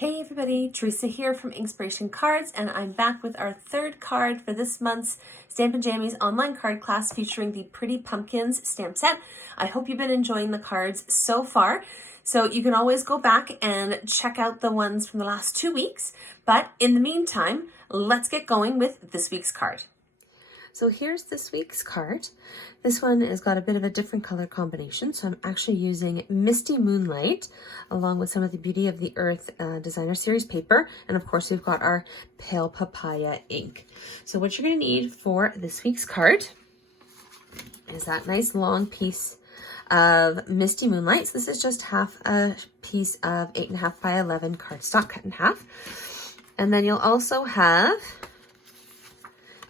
Hey everybody, Teresa here from Inspiration Cards, and I'm back with our third card for this month's Stamp Jammies online card class featuring the Pretty Pumpkins stamp set. I hope you've been enjoying the cards so far. So you can always go back and check out the ones from the last 2 weeks. But in the meantime, let's get going with this week's card. So here's this week's card. This one has got a bit of a different color combination. So I'm actually using Misty Moonlight along with some of the Beauty of the Earth designer series paper. And of course, we've got our Pale Papaya ink. So what you're going to need for this week's card is that nice long piece of Misty Moonlight. So this is just half a piece of 8.5 by 11 cardstock cut in half. And then you'll also have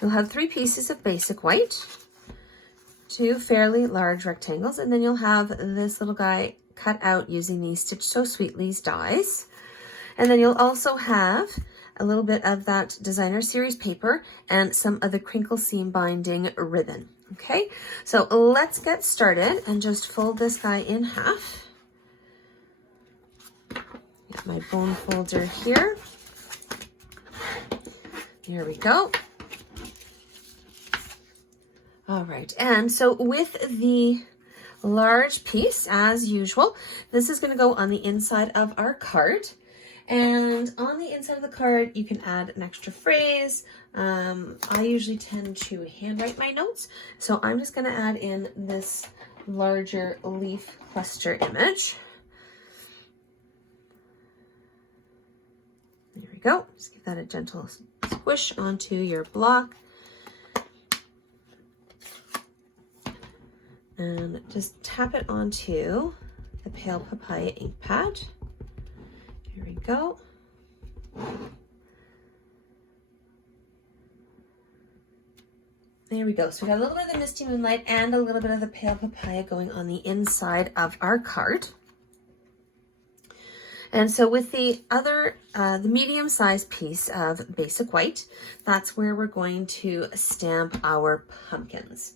3 pieces of basic white, 2 fairly large rectangles, and then you'll have this little guy cut out using these Stitch So Sweetly's dies. And then you'll also have a little bit of that designer series paper and some of the crinkle seam binding ribbon. Okay, so let's get started and just fold this guy in half. Get my bone folder here. There we go. All right, and so with the large piece, as usual, this is going to go on the inside of our card. And on the inside of the card, you can add an extra phrase. I usually tend to handwrite my notes, so I'm just going to add in this larger leaf cluster image. There we go. Just give that a gentle squish onto your block. And just tap it onto the Pale Papaya ink pad. Here we go. There we go. So we got a little bit of the Misty Moonlight and a little bit of the Pale Papaya going on the inside of our card. And so with the other, the medium-sized piece of basic white, that's where we're going to stamp our pumpkins.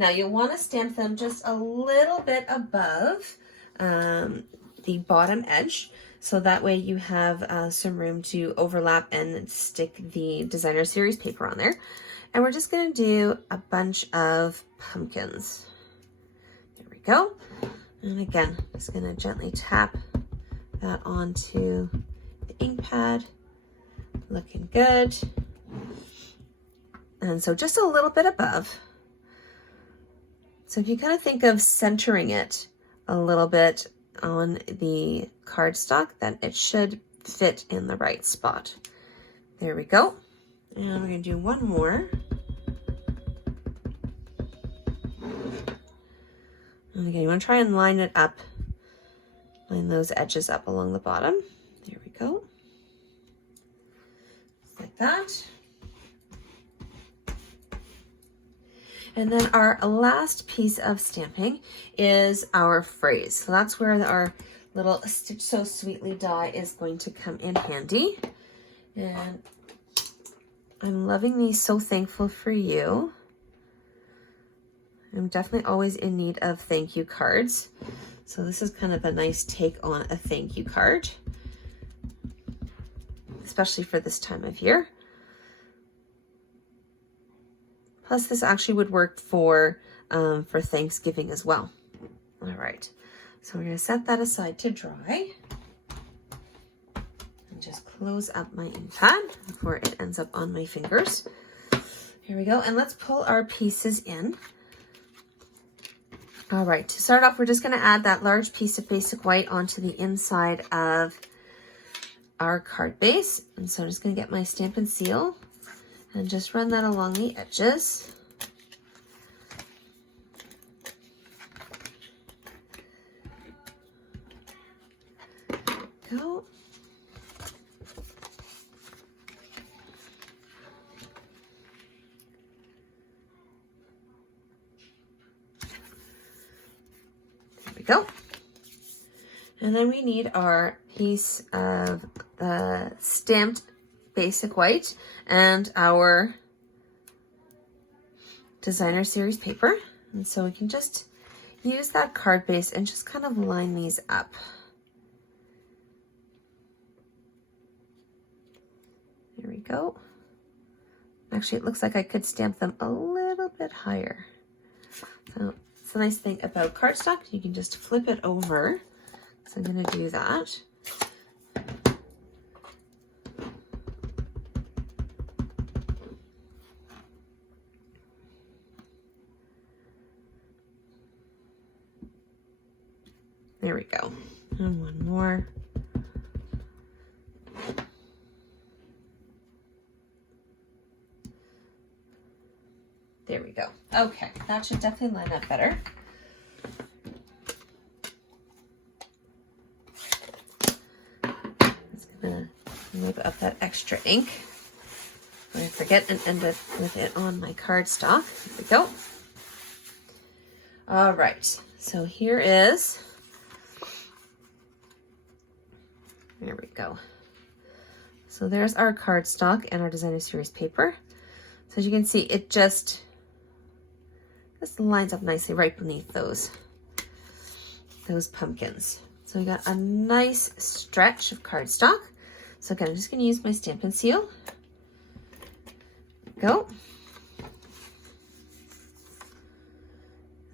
Now you'll want to stamp them just a little bit above the bottom edge, so that way you have some room to overlap and stick the designer series paper on there. And we're just going to do a bunch of pumpkins. There we go. And again, just going to gently tap that onto the ink pad. Looking good. And so just a little bit above. So if you kind of think of centering it a little bit on the cardstock, then it should fit in the right spot. There we go. And we're going to do one more. And again, you want to try and line it up, line those edges up along the bottom. There we go. Just like that. And then our last piece of stamping is our phrase. So that's where our little Stitch So Sweetly die is going to come in handy. And I'm loving these So Thankful for You. I'm definitely always in need of thank you cards. So this is kind of a nice take on a thank you card, especially for this time of year. Plus, this actually would work for Thanksgiving as well. All right, so we're going to set that aside to dry. And just close up my ink pad before it ends up on my fingers. Here we go, and let's pull our pieces in. All right, to start off, we're just going to add that large piece of basic white onto the inside of our card base. And so I'm just going to get my Stamp and Seal and just run that along the edges. Go. There we go. And then we need our piece of the stamped basic white and our designer series paper. And so we can just use that card base and just kind of line these up. go. Actually, it looks like I could stamp them a little bit higher. So it's a nice thing about cardstock. You can just flip it over. So I'm going to do that. There we go. And one more. There we go. Okay, that should definitely line up better. Just gonna wipe up that extra ink. I forget and end up with it on my cardstock. There we go. All right, so here is, there we go. So there's our cardstock and our designer series paper. So as you can see, it just lines up nicely right beneath those pumpkins. So we got a nice stretch of cardstock. So again, I'm just going to use my Stampin' Seal. Go.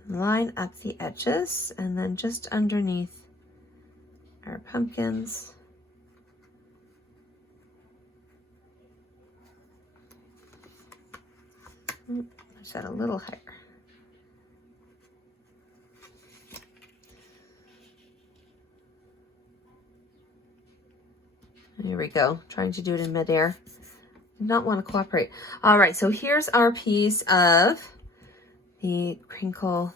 Line up the edges and then just underneath our pumpkins. Push that a little higher. Here we go, trying to do it in midair. Did not want to cooperate. All right, so here's our piece of the crinkled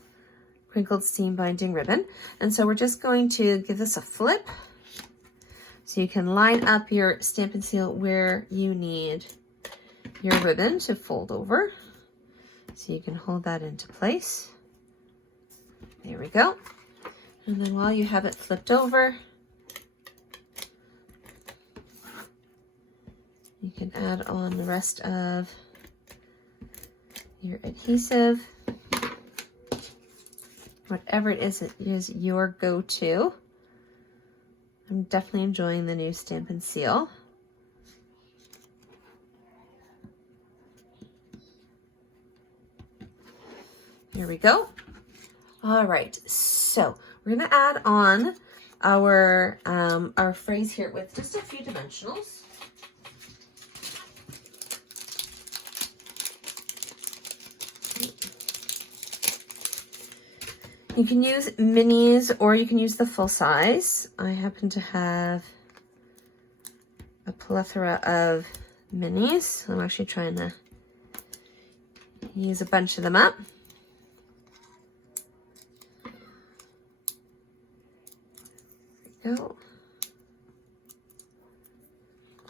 seam binding ribbon. And so we're just going to give this a flip. So you can line up your Stampin' Seal where you need your ribbon to fold over. So you can hold that into place. There we go. And then while you have it flipped over, you can add on the rest of your adhesive. Whatever it is your go-to. I'm definitely enjoying the new Stampin' Seal. Here we go. All right, so we're gonna add on our phrase here with just a few dimensionals. You can use minis or you can use the full size. I happen to have a plethora of minis. I'm actually trying to use a bunch of them up. There we go.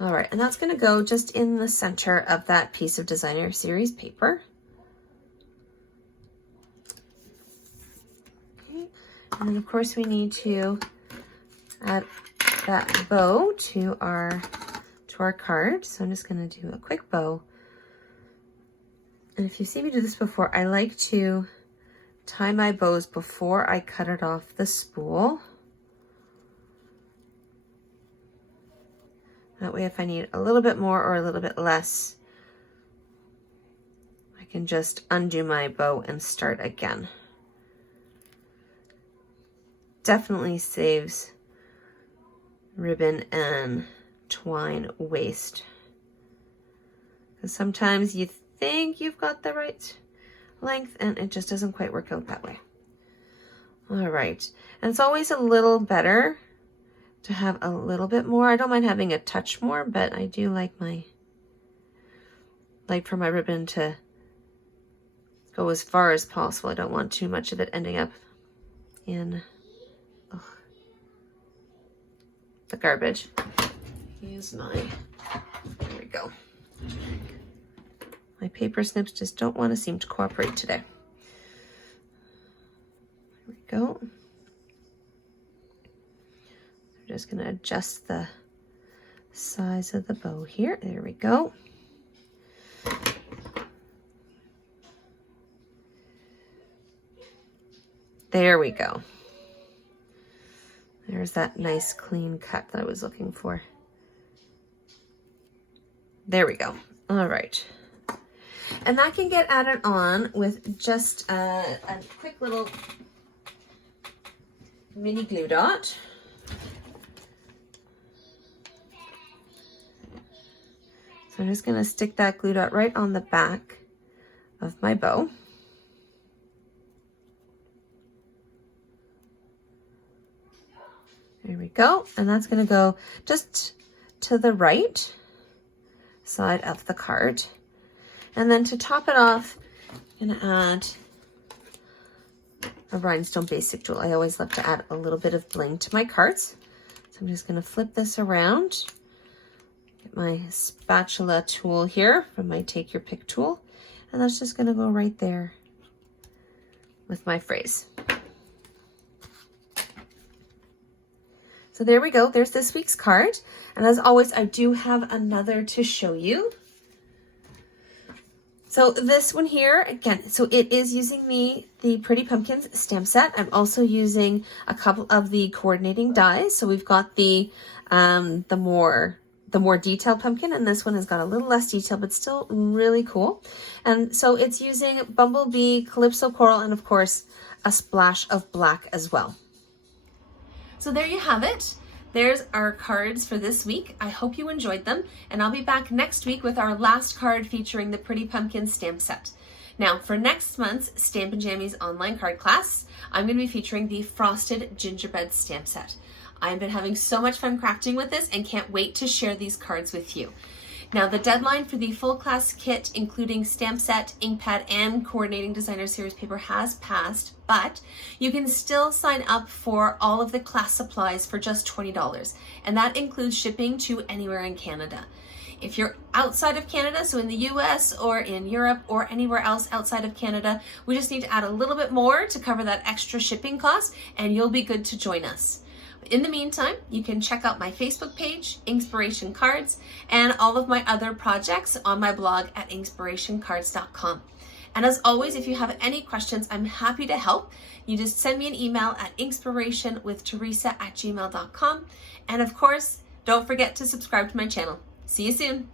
All right, and that's going to go just in the center of that piece of designer series paper. And then of course we need to add that bow to our card. So I'm just going to do a quick bow. And if you've seen me do this before, I like to tie my bows before I cut it off the spool. That way if I need a little bit more or a little bit less, I can just undo my bow and start again. Definitely saves ribbon and twine waste. Because sometimes you think you've got the right length and it just doesn't quite work out that way. All right, and it's always a little better to have a little bit more. I don't mind having a touch more, but I do like for my ribbon to go as far as possible. I don't want too much of it ending up in the garbage. Here's there we go. My paper snips just don't want to seem to cooperate today. There we go. We're just going to adjust the size of the bow here. There we go. There we go. There's that nice clean cut that I was looking for. There we go. All right. And that can get added on with just a quick little mini glue dot. So I'm just going to stick that glue dot right on the back of my bow. There we go. And that's going to go just to the right side of the card. And then to top it off, I'm going to add a rhinestone basic jewel. I always love to add a little bit of bling to my cards. So I'm just going to flip this around. Get my spatula tool here from my Take Your Pick tool. And that's just going to go right there with my phrase. So there we go. There's this week's card. And as always, I do have another to show you. So this one here, again, so it is using the Pretty Pumpkins stamp set. I'm also using a couple of the coordinating dies. So we've got the more detailed pumpkin, and this one has got a little less detail, but still really cool. And so it's using Bumblebee, Calypso Coral, and of course, a splash of black as well. So there you have it. There's our cards for this week. I hope you enjoyed them, and I'll be back next week with our last card featuring the Pretty Pumpkins stamp set. Now, for next month's Stamp Jammies online card class, I'm going to be featuring the Frosted Gingerbread stamp set. I've been having so much fun crafting with this and can't wait to share these cards with you. Now, the deadline for the full class kit, including stamp set, ink pad, and coordinating designer series paper has passed, but you can still sign up for all of the class supplies for just $20, and that includes shipping to anywhere in Canada. If you're outside of Canada, so in the US or in Europe or anywhere else outside of Canada, we just need to add a little bit more to cover that extra shipping cost, and you'll be good to join us. In the meantime, you can check out my Facebook page, Inspiration Cards, and all of my other projects on my blog at inspirationcards.com. And as always, if you have any questions, I'm happy to help. You just send me an email at inspirationwiththeresa@gmail.com. And of course, don't forget to subscribe to my channel. See you soon.